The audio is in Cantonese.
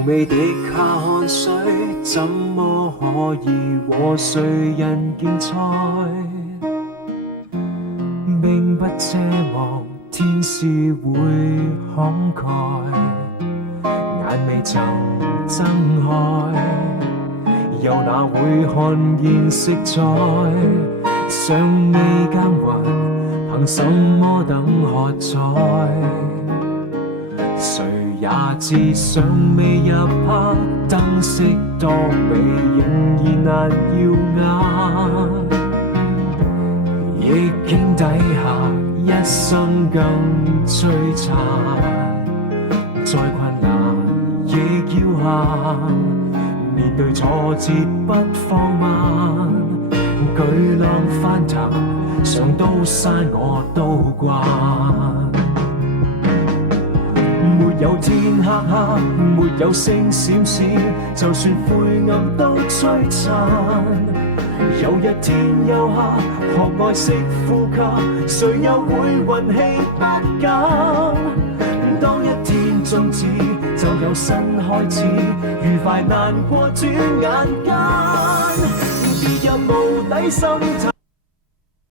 從未滴下汗水，怎麼可以和誰人競賽？並不奢望天使會慷慨，眼未曾睜開，又哪會看見色彩？尚未耕耘，憑什麼等喝彩？誰也知尚未入黑，燈飾多比仍然難耀眼。逆境底下，一生更璀璨。再困難亦要行，面對挫折不放慢。巨浪翻騰，上刀山我都慣。沒有天黑黑，沒有星閃閃，就算灰暗都璀璨。有一天休克，學愛惜呼吸，誰又會運氣不減？當一天終止，就有新開始，愉快難過轉眼間。別人無底深潭。